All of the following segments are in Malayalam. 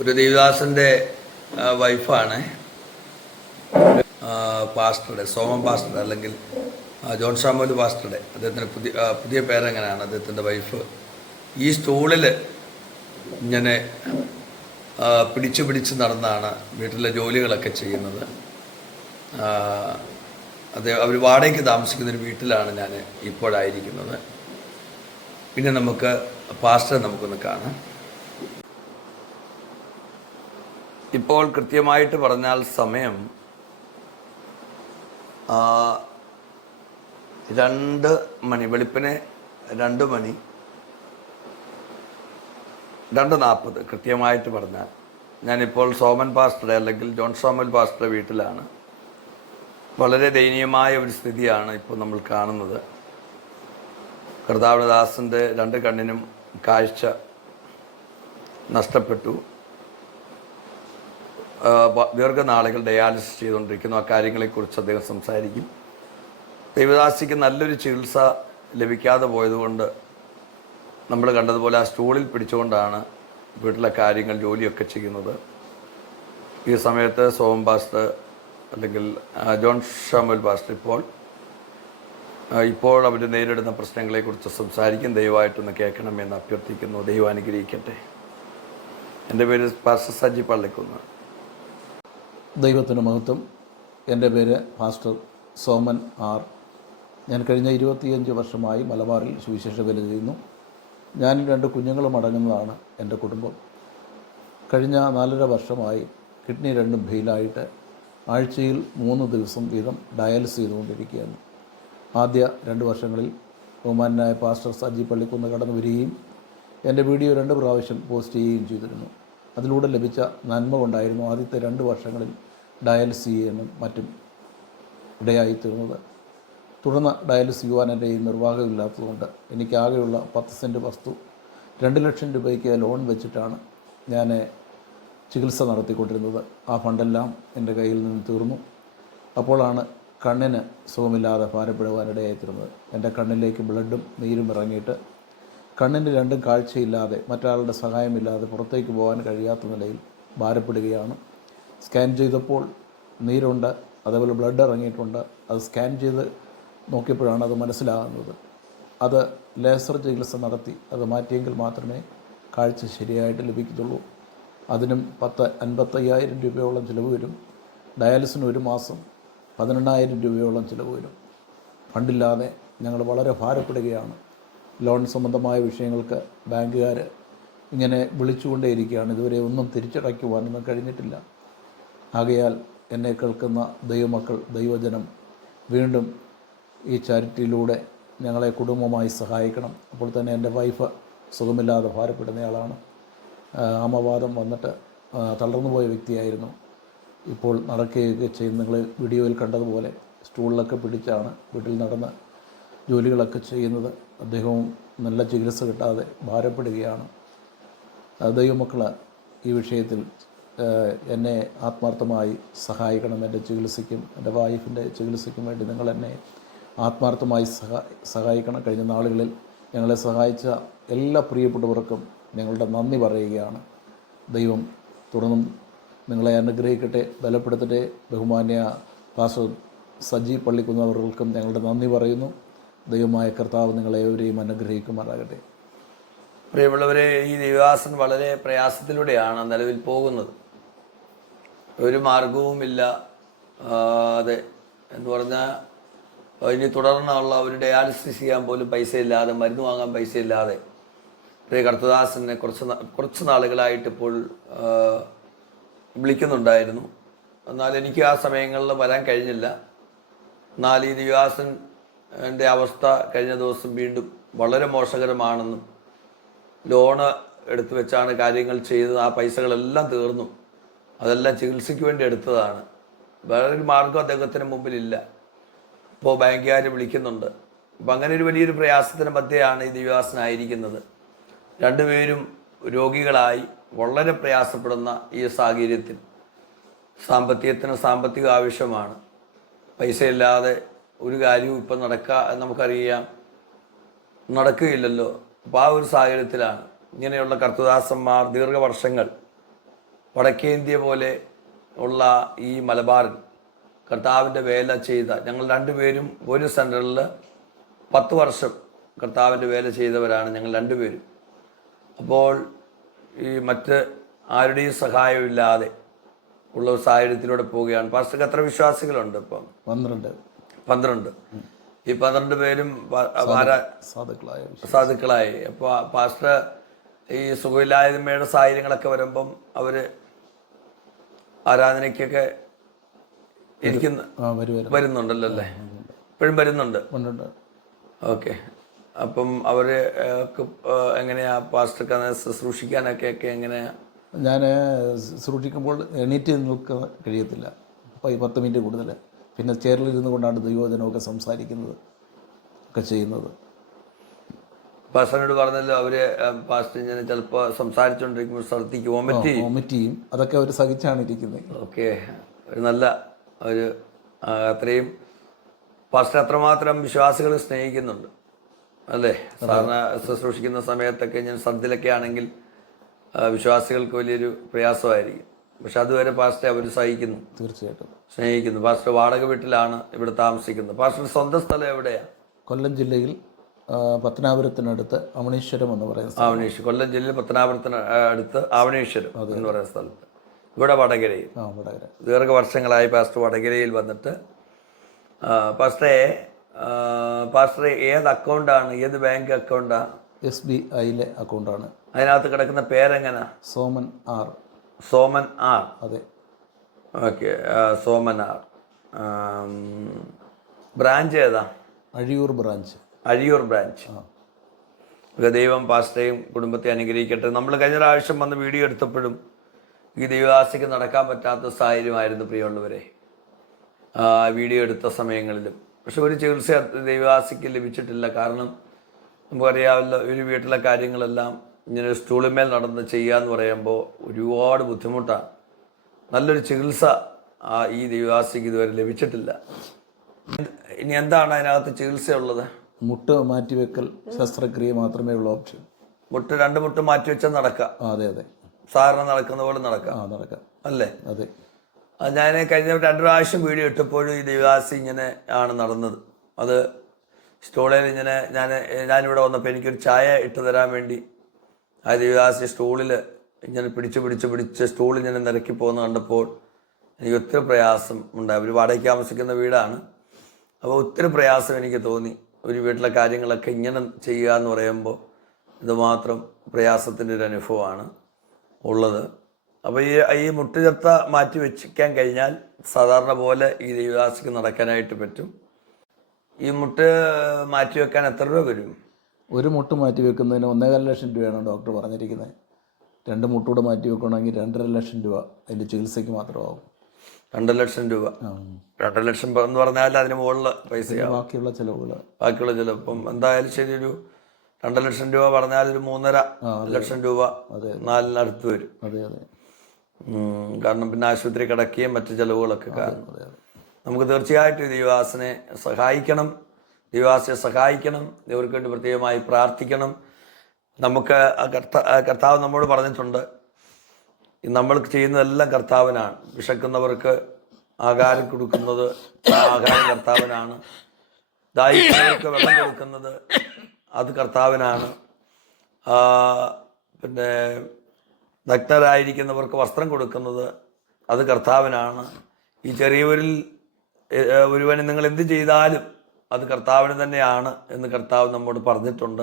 ഒരു ദേവിദാസിന്റെ വൈഫാണ്. പാസ്റ്ററുടെ സോമൻ പാസ്റ്ററുടെ അല്ലെങ്കിൽ ജോൺ സാമുവൽ പാസ്റ്ററുടെ. അദ്ദേഹത്തിന്റെ പുതിയ പുതിയ പേരെങ്ങനെയാണ് അദ്ദേഹത്തിന്റെ വൈഫ്? ഈ സ്റ്റൂളിൽ ഇങ്ങനെ പിടിച്ചു പിടിച്ച് നടന്നാണ് വീട്ടിലെ ജോലികളൊക്കെ ചെയ്യുന്നത്. അദ്ദേഹം അവർ വാടകയ്ക്ക് താമസിക്കുന്ന ഒരു വീട്ടിലാണ് ഞാൻ ഇപ്പോഴായിരിക്കുന്നത്. പിന്നെ നമുക്ക് പാസ്റ്റർ നമുക്കൊന്ന് കാണാം. ഇപ്പോൾ കൃത്യമായിട്ട് പറഞ്ഞാൽ സമയം രണ്ട് മണി വെളുപ്പിനെ രണ്ട് മണി രണ്ട് നാൽപ്പത് കൃത്യമായിട്ട് പറഞ്ഞാൽ. ഞാനിപ്പോൾ സോമൻ പാസ്റ്ററുടെ അല്ലെങ്കിൽ ജോൺ സോമൻ പാസ്റ്ററുടെ വീട്ടിലാണ്. വളരെ ദയനീയമായ ഒരു സ്ഥിതിയാണ് ഇപ്പോൾ നമ്മൾ കാണുന്നത്. കർത്താവദാസന്റെ രണ്ട് കണ്ണിനും കാഴ്ച നഷ്ടപ്പെട്ടു. ദീർഘനാളുകൾ ഡയാലിസിസ് ചെയ്തുകൊണ്ടിരിക്കുന്നു. ആ കാര്യങ്ങളെക്കുറിച്ച് അദ്ദേഹം സംസാരിക്കും. ദൈവദാസിക്ക് നല്ലൊരു ചികിത്സ ലഭിക്കാതെ പോയതുകൊണ്ട് നമ്മൾ കണ്ടതുപോലെ ആ സ്റ്റൂളിൽ പിടിച്ചുകൊണ്ടാണ് വീട്ടിലെ കാര്യങ്ങൾ ജോലിയൊക്കെ ചെയ്യുന്നത്. ഈ സമയത്ത് സോം പാസ്റ്റർ അല്ലെങ്കിൽ ജോൺ ഷാമുൽ പാസ്റ്റർ ഇപ്പോൾ ഇപ്പോൾ അവർ നേരിടുന്ന പ്രശ്നങ്ങളെക്കുറിച്ച് സംസാരിക്കും. ദയവായിട്ടൊന്ന് കേൾക്കണമെന്ന് അഭ്യർത്ഥിക്കുന്നു. ദൈവം അനുഗ്രഹിക്കട്ടെ. എന്റെ പേര് പാസ്റ്റർ സജി പള്ളിക്കുന്ന്. ദൈവത്തിന് മഹത്വം. എന്റെ പേര് പാസ്റ്റർ സോമൻ ആർ. ഞാൻ കഴിഞ്ഞ ഇരുപത്തിയഞ്ച് വർഷമായി മലബാറിൽ സുവിശേഷ വില ചെയ്യുന്നു. ഞാനും രണ്ട് കുഞ്ഞുങ്ങളും അടങ്ങുന്നതാണ് എന്റെ കുടുംബം. കഴിഞ്ഞ നാലര വർഷമായി കിഡ്നി രണ്ടും ഫെയിലായിട്ട് ആഴ്ചയിൽ മൂന്ന് ദിവസം വീതം ഡയാലിസ് ചെയ്തുകൊണ്ടിരിക്കുകയാണ്. ആദ്യ രണ്ട് വർഷങ്ങളിൽ ബഹുമാനായ പാസ്റ്റർ സജി പള്ളിക്കുന്ന് കടന്നു വരികയും എന്റെ വീഡിയോ രണ്ട് പ്രാവശ്യം പോസ്റ്റ് ചെയ്യുകയും ചെയ്തിരുന്നു. അതിലൂടെ ലഭിച്ച നന്മ കൊണ്ടായിരുന്നു ആദ്യത്തെ രണ്ട് വർഷങ്ങളിൽ ഡയാലിസ് ചെയ്യാനും മറ്റും ഇടയായിത്തീർന്നത്. തുടർന്ന് ഡയാലിസ് ചെയ്യുവാൻ എന്റെ ഈ നിർവാഹമില്ലാത്തതുകൊണ്ട് എനിക്കാകെയുള്ള പത്ത് സെന്റ് വസ്തു രണ്ട് ലക്ഷം രൂപയ്ക്ക് ലോൺ വെച്ചിട്ടാണ് ഞാൻ ചികിത്സ നടത്തിക്കൊണ്ടിരുന്നത്. ആ ഫണ്ടെല്ലാം എന്റെ കയ്യിൽ നിന്ന് തീർന്നു. അപ്പോഴാണ് കണ്ണിന് സുഖമില്ലാതെ ഭാരപ്പെടുവാനിടയായിത്തീർന്നത് എന്റെ കണ്ണിലേക്ക് ബ്ലഡും നീരും ഇറങ്ങിയിട്ട് കണ്ണിന് രണ്ടും കാഴ്ചയില്ലാതെ മറ്റൊരാളുടെ സഹായമില്ലാതെ പുറത്തേക്ക് പോകാൻ കഴിയാത്ത നിലയിൽ ഭാരപ്പെടുകയാണ് സ്കാൻ ചെയ്തപ്പോൾ നീരുണ്ട് അതേപോലെ ബ്ലഡ് ഇറങ്ങിയിട്ടുണ്ട്. അത് സ്കാൻ ചെയ്ത് നോക്കിയപ്പോഴാണ് അത് മനസ്സിലാകുന്നത്. അത് ലേസർ ചികിത്സ നടത്തി. അത് മാറ്റിയെങ്കിൽ മാത്രമേ കാഴ്ച ശരിയായിട്ട് ലഭിക്കത്തുള്ളൂ. അതിനും പത്ത് അൻപത്തയ്യായിരം രൂപയോളം ചിലവ് വരും. ഡയാലിസിന് ഒരു മാസം പതിനെണ്ണായിരം രൂപയോളം ചിലവ് വരും. ഫണ്ടില്ലാതെ ഞങ്ങൾ വളരെ ഭാരപ്പെടുകയാണ്. ലോൺ സംബന്ധമായ വിഷയങ്ങൾക്ക് ബാങ്കുകാർ ഇങ്ങനെ വിളിച്ചുകൊണ്ടേയിരിക്കുകയാണ്. ഇതുവരെ ഒന്നും തിരിച്ചടയ്ക്കുവാനൊന്നും കഴിഞ്ഞിട്ടില്ല. ആകയാൽ എന്നെ കേൾക്കുന്ന ദൈവമക്കൾ ദൈവജനം വീണ്ടും ഈ ചാരിറ്റിയിലൂടെ ഞങ്ങളെ കുടുംബമായി സഹായിക്കണം. അപ്പോൾ തന്നെ എന്റെ വൈഫ് സുഖമില്ലാതെ ഭാരപ്പെടുന്നയാളാണ്. ആമവാദം വന്നിട്ട് തളർന്നുപോയ തളർന്നു പോയ വ്യക്തിയായിരുന്നു. ഇപ്പോൾ നടക്കുകയൊക്കെ ചെയ്യുന്ന നിങ്ങൾ വീഡിയോയിൽ കണ്ടതുപോലെ സ്റ്റൂളിലൊക്കെ പിടിച്ചാണ് വീട്ടിൽ നടന്ന് ജോലികളൊക്കെ ചെയ്യുന്നത്. അദ്ദേഹവും നല്ല ചികിത്സ കിട്ടാതെ ഭാരപ്പെടുകയാണ്. ദൈവമക്കൾ ഈ വിഷയത്തിൽ എന്നെ ആത്മാർത്ഥമായി സഹായിക്കണം എന്റെ ചികിത്സയ്ക്കും എന്റെ വൈഫിന്റെ ചികിത്സയ്ക്കും വേണ്ടി നിങ്ങൾ എന്നെ ആത്മാർത്ഥമായി സഹാ സഹായിക്കണം. കഴിഞ്ഞ നാളുകളിൽ ഞങ്ങളെ സഹായിച്ച എല്ലാ പ്രിയപ്പെട്ടവർക്കും ഞങ്ങളുടെ നന്ദി പറയുകയാണ്. ദൈവം തുടർന്നും നിങ്ങളെ അനുഗ്രഹിക്കട്ടെ ബലപ്പെടുത്തട്ടെ. ബഹുമാന്യ പാസ്റ്റർ സജി പള്ളിക്കുന്നവർക്കും ഞങ്ങളുടെ നന്ദി പറയുന്നു. ദൈവമായ കർത്താവ് നിങ്ങളെ അനുഗ്രഹിക്കുമാറാകട്ടെ. പ്രിയമുള്ളവരെ ഈ ദൈവാസൻ വളരെ പ്രയാസത്തിലൂടെയാണ് നിലവിൽ പോകുന്നത്. ഒരു മാർഗവുമില്ല. അതെ. എന്ന് പറഞ്ഞാൽ ഇനി തുടർന്നുള്ള ഒരു ഡയാലിസിസ് ചെയ്യാൻ പോലും പൈസ ഇല്ലാതെ മരുന്ന് വാങ്ങാൻ പൈസ ഇല്ലാതെ പ്രിയ കർത്തദാസനെ കുറച്ച് കുറച്ച് നാളുകളായിട്ട് ഇപ്പോൾ വിളിക്കുന്നുണ്ടായിരുന്നു. എന്നാൽ എനിക്ക് ആ സമയങ്ങളിൽ വരാൻ കഴിഞ്ഞില്ല. എന്നാൽ ഈ ദിവാസൻ എന്റെ അവസ്ഥ കഴിഞ്ഞ ദിവസം വീണ്ടും വളരെ മോശകരമാണെന്നും ലോണ് എടുത്തു വെച്ചാണ് കാര്യങ്ങൾ ചെയ്തത്. ആ പൈസകളെല്ലാം തീർന്നു. അതെല്ലാം ചികിത്സയ്ക്ക് വേണ്ടി എടുത്തതാണ്. വേറൊരു മാർഗം അദ്ദേഹത്തിന് മുമ്പിലില്ല. ഇപ്പോൾ ബാങ്കുകാർ വിളിക്കുന്നുണ്ട്. അപ്പം അങ്ങനെ ഒരു വലിയൊരു പ്രയാസത്തിന് മധ്യയാണ് ഈ ദിവ്യാസനായിരിക്കുന്നത് രണ്ടുപേരും രോഗികളായി വളരെ പ്രയാസപ്പെടുന്ന ഈ സാഹചര്യത്തിൽ. സാമ്പത്തികത്തിന് സാമ്പത്തിക ആവശ്യമാണ്. പൈസയില്ലാതെ ഒരു കാര്യവും ഇപ്പം നടക്കുക നമുക്കറിയാം. നടക്കുകയില്ലല്ലോ. അപ്പോൾ ആ ഒരു സാഹചര്യത്തിലാണ്. ഇങ്ങനെയുള്ള കർത്തദാസന്മാർ ദീർഘവർഷങ്ങൾ വടക്കേ ഇന്ത്യ പോലെ ഉള്ള ഈ മലബാറിൽ കർത്താവിന്റെ വേല ചെയ്ത ഞങ്ങൾ രണ്ടുപേരും ഒരു സെന്ററിൽ പത്ത് വർഷം കർത്താവിന്റെ വേല ചെയ്തവരാണ് ഞങ്ങൾ രണ്ടുപേരും. അപ്പോൾ ഈ മറ്റ് ആരുടെയും സഹായമില്ലാതെ ഉള്ള ഒരു സാഹചര്യത്തിലൂടെ പോവുകയാണ്. പാസ്റ്റർക്ക് എത്ര വിശ്വാസികളുണ്ട് ഇപ്പം? പന്ത്രണ്ട്. പന്ത്രണ്ട്. ഈ പന്ത്രണ്ട് പേരും സാധുക്കളായി അപ്പോൾ പാസ്റ്റർ ഈ സുഖമില്ലായ്മയുടെ സാഹചര്യങ്ങളൊക്കെ വരുമ്പം അവർ ആരാധനയ്ക്കൊക്കെ ഇരിക്കുന്ന വരുന്നുണ്ടല്ലോ അല്ലേ ഇപ്പോഴും വരുന്നുണ്ട്? ഓക്കെ. അപ്പം അവർ എങ്ങനെയാ പാസ്റ്റർക്ക് ശുശ്രൂഷിക്കാനൊക്കെ ഒക്കെ എങ്ങനെയാ? ഞാൻ സൂക്ഷിക്കുമ്പോൾ എണീറ്റ് നിൽക്കാൻ കഴിയത്തില്ല. അപ്പോൾ ഈ പത്ത് മിനിറ്റ് കൂടുതൽ പിന്നെ ചേറിലിരുന്ന് കൊണ്ടാണ് ദൈവജനമൊക്കെ സംസാരിക്കുന്നത് ഒക്കെ ചെയ്യുന്നത്. പാസ്റ്ററിനോട് പറഞ്ഞല്ലോ അവർ പാസ്റ്റർ ഇങ്ങനെ ചിലപ്പോൾ സംസാരിച്ചുകൊണ്ടിരിക്കുമ്പോൾ ശ്രദ്ധിക്കും വോമിറ്റ് ചെയ്യും. വോമിറ്റ് ചെയ്യും. അതൊക്കെ അവർ സഹിച്ചാണ് ഇരിക്കുന്നത്. ഓക്കെ. ഒരു നല്ല ഒരു അത്രയും പാസ്റ്റർ അത്രമാത്രം വിശ്വാസികളെ സ്നേഹിക്കുന്നുണ്ട്. അല്ലേ? സാധാരണ ശുശ്രൂഷിക്കുന്ന സമയത്തൊക്കെ ഞാൻ സദ്യയിലൊക്കെ ആണെങ്കിൽ വിശ്വാസികൾക്ക് വലിയൊരു പ്രയാസമായിരിക്കും. പക്ഷെ അതുവരെ പാസ്റ്റർ അവർ സഹിക്കുന്നു. തീർച്ചയായിട്ടും. സ്നേഹിക്കുന്നു. പാസ്റ്റർ വാടക വീട്ടിലാണ് ഇവിടെ താമസിക്കുന്നത്. പാസ്റ്റർ സ്വന്തം സ്ഥലം എവിടെയാണ് കൊല്ലം ജില്ലയിൽ പത്തനാപുരത്തിനടുത്ത് അമണീശ്വരം എന്ന് പറയുന്നത് അവണീശ്വരം. കൊല്ലം ജില്ലയിൽ പത്തനാപുരത്തിന് അടുത്ത് അവണീശ്വരം എന്ന് പറയുന്ന സ്ഥലത്ത്. ഇവിടെ വടകരയിൽ. ആ വടകര. ദീർഘവർഷങ്ങളായി പാസ്റ്റർ വടകരയിൽ വന്നിട്ട് പാസ്റ്ററെ പാസ്റ്ററെ പാസ്റ്റർ ഏത് അക്കൗണ്ടാണ് ഏത് ബാങ്ക് അക്കൗണ്ടാണ് എസ് ബി ഐയിലെ അക്കൗണ്ടാണ്. അതിനകത്ത് കിടക്കുന്ന പേരെങ്ങനാ? സോമൻ ആർ. സോമൻ ആർ. അതെ. Okay Soman R. ബ്രാഞ്ച് ഏതാ? അഴിയൂർ ബ്രാഞ്ച്. അഴിയൂർ ബ്രാഞ്ച്. ഒക്കെ ദൈവം പാസ്റ്റയും കുടുംബത്തെ അനുഗ്രഹിക്കട്ടെ. നമ്മൾ കഴിഞ്ഞ പ്രാവശ്യം വന്ന് വീഡിയോ എടുത്തപ്പോഴും ഈ ദൈവദാസിക്ക് നടക്കാൻ പറ്റാത്ത സാഹചര്യമായിരുന്നു പ്രിയമുള്ളവരെ. വീഡിയോ എടുത്ത സമയങ്ങളിലും. പക്ഷെ ഒരു ചികിത്സ ദൈവദാസിക്ക് ലഭിച്ചിട്ടില്ല. കാരണം നമുക്കറിയാമല്ലോ ഒരു വീട്ടിലെ കാര്യങ്ങളെല്ലാം ഇങ്ങനെ സ്റ്റൂളിന്മേൽ നടന്ന് ചെയ്യാന്ന് പറയുമ്പോൾ ഒരുപാട് ബുദ്ധിമുട്ടാണ്. നല്ലൊരു ചികിത്സ ഈ ദൈവദാസിക്ക് ഇതുവരെ ലഭിച്ചിട്ടില്ല. ഇനി എന്താണ് അതിനകത്ത് ചികിത്സയുള്ളത്? മുട്ട് മാറ്റിവെക്കൽ ശസ്ത്രക്രിയ മാത്രമേ ഉള്ളൂ ഓപ്ഷൻ. മുട്ട് രണ്ട് മുട്ട് മാറ്റി വെച്ചാൽ നടക്കാം. അതെ അതെ. സാധാരണ നടക്കുന്ന പോലെ നടക്കാം. ആ നടക്കാം. അല്ലേ? അതെ. ഞാൻ കഴിഞ്ഞ രണ്ട് പ്രാവശ്യം വീഡിയോ ഇട്ടപ്പോഴും ഈ ദേവദാസി ഇങ്ങനെ ആണ് നടന്നത്. അത് സ്റ്റോളിൽ ഇങ്ങനെ ഞാൻ ഞാനിവിടെ വന്നപ്പോൾ എനിക്കൊരു ചായ ഇട്ട് തരാൻ വേണ്ടി ആ ദേവദാസി സ്റ്റൂളിൽ ഇങ്ങനെ പിടിച്ച് പിടിച്ച് പിടിച്ച് സ്റ്റോളിൽ ഇങ്ങനെ നിരക്കി പോകുന്ന കണ്ടപ്പോൾ എനിക്ക് ഒത്തിരി പ്രയാസം ഉണ്ടായി. അവർ വാടകയ്ക്ക് താമസിക്കുന്ന വീടാണ്. അപ്പോൾ ഒത്തിരി പ്രയാസം എനിക്ക് തോന്നി. ഒരു വീട്ടിലെ കാര്യങ്ങളൊക്കെ ഇങ്ങനെ ചെയ്യുക എന്ന് പറയുമ്പോൾ ഇതുമാത്രം പ്രയാസത്തിന്റെ ഒരു അനുഭവമാണ് ഉള്ളത്. അപ്പോൾ ഈ ഈ മുട്ടുചത്ത മാറ്റി വെച്ചിക്കാൻ കഴിഞ്ഞാൽ സാധാരണ പോലെ ഈ ദേവദാസിക്ക് നടക്കാനായിട്ട് പറ്റും. ഈ മുട്ട് മാറ്റി വെക്കാൻ എത്ര രൂപ വരും? ഒരു മുട്ട് മാറ്റി വെക്കുന്നതിന് ഒന്നേകാൽ ലക്ഷം രൂപയാണ് ഡോക്ടർ പറഞ്ഞിരിക്കുന്നത്. രണ്ട് മുട്ടൂടെ മാറ്റി വെക്കണമെങ്കിൽ രണ്ടര ലക്ഷം രൂപ അതിന്റെ ചികിത്സയ്ക്ക് മാത്രമാവും. രണ്ട് ലക്ഷം രൂപ. രണ്ട് ലക്ഷം എന്ന് പറഞ്ഞാൽ അതിന് മുകളിൽ പൈസ ബാക്കിയുള്ള ചിലവുകൾ ബാക്കിയുള്ള ചിലവ്. ഇപ്പം എന്തായാലും ശരി ഒരു രണ്ട് ലക്ഷം രൂപ പറഞ്ഞാൽ ഒരു മൂന്നര ലക്ഷം രൂപ നാലിനടുത്ത് വരും. കാരണം പിന്നെ ആശുപത്രി കിടക്കുകയും മറ്റു ചിലവുകളൊക്കെ കാരണം നമുക്ക് തീർച്ചയായിട്ടും ദൈവാസനെ സഹായിക്കണം. ദൈവാസനെ സഹായിക്കണം. ഇവർക്ക് വേണ്ടി പ്രത്യേകമായി പ്രാർത്ഥിക്കണം. നമുക്ക് കർത്താവ് നമ്മോട് പറഞ്ഞിട്ടുണ്ട് നമ്മൾ ചെയ്യുന്നതെല്ലാം കർത്താവിനാണ്. വിശക്കുന്നവർക്ക് ആഹാരം കൊടുക്കുന്നത് ആഹാരം കർത്താവിനാണ്. ദാഹിക്കുന്നവർക്ക് വെള്ളം കൊടുക്കുന്നത് അത് കർത്താവിനാണ്. പിന്നെ നഗ്നരായിരിക്കുന്നവർക്ക് വസ്ത്രം കൊടുക്കുന്നത് അത് കർത്താവിനാണ്. ഈ ചെറിയവരിൽ ഒരുവന് നിങ്ങൾ എന്ത് ചെയ്താലും അത് കർത്താവിന് തന്നെയാണ് എന്ന് കർത്താവ് നമ്മോട് പറഞ്ഞിട്ടുണ്ട്.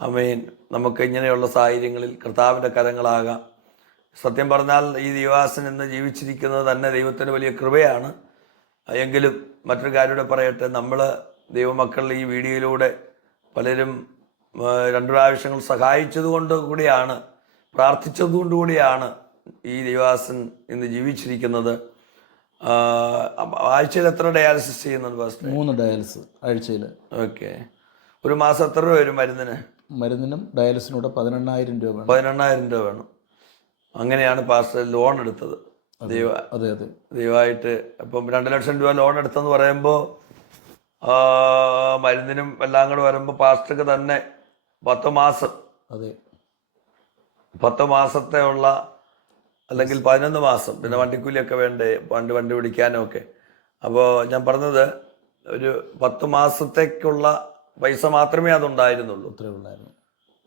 അമീൻ നമുക്ക് ഇങ്ങനെയുള്ള സാഹചര്യങ്ങളിൽ കർത്താവിന്റെ കരങ്ങളാകാം. സത്യം പറഞ്ഞാൽ ഈ ദേവാസൻ എന്ന് ജീവിച്ചിരിക്കുന്നത് തന്നെ ദൈവത്തിന് വലിയ കൃപയാണ്. എങ്കിലും മറ്റൊരു കാര്യം കൂടെ പറയട്ടെ നമ്മൾ ദൈവമക്കൾ ഈ വീഡിയോയിലൂടെ പലരും രണ്ടു പ്രാവശ്യങ്ങൾ സഹായിച്ചതുകൊണ്ട് കൂടിയാണ് പ്രാർത്ഥിച്ചതുകൊണ്ട് കൂടിയാണ് ഈ ദേവാസൻ ഇന്ന് ജീവിച്ചിരിക്കുന്നത്. ആഴ്ചയിൽ എത്ര ഡയാലിസിസ് ചെയ്യുന്നുണ്ട് ഫസ്റ്റ് മൂന്ന് ഡയാലിസിസ് ആഴ്ചയിൽ. ഓക്കെ. ഒരു മാസം എത്ര രൂപ വരും മരുന്നിന്? മരുന്നിനും ഡയാലിസിനൂടെ പതിനെണ്ണായിരം രൂപ പതിനെണ്ണായിരം രൂപ വേണം. അങ്ങനെയാണ് പാസ്റ്റർ ലോൺ എടുത്തത്. ദൈവ അതെ അതെ. ദൈവമായിട്ട് അപ്പം രണ്ട് ലക്ഷം രൂപ ലോൺ എടുത്തെന്ന് പറയുമ്പോൾ മരുന്നിനും എല്ലാം കൂടെ വരുമ്പോൾ പാസ്റ്റർക്ക് തന്നെ പത്ത് മാസം. അതെ. പത്ത് മാസത്തെ ഉള്ള അല്ലെങ്കിൽ പതിനൊന്ന് മാസം. പിന്നെ വണ്ടിക്കൂലിയൊക്കെ വേണ്ടേ വണ്ടി വണ്ടി പിടിക്കാനും ഒക്കെ. അപ്പോൾ ഞാൻ പറഞ്ഞത് ഒരു പത്ത് മാസത്തേക്കുള്ള പൈസ മാത്രമേ അതുണ്ടായിരുന്നുള്ളൂ. ഇത്രയേ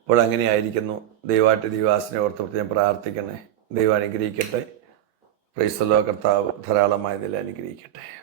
ഉള്ളായിരുന്നു അങ്ങനെ ആയിരിക്കുന്നു ദൈവമായിട്ട് ദൈവാസിനെ ഓർത്ത് ഞാൻ പ്രാർത്ഥിക്കണേ. ദൈവം അനുഗ്രഹിക്കട്ടെ. പ്രൈസലോ കർത്താവ് ധാരാളമായതിൽ അനുഗ്രഹിക്കട്ടെ.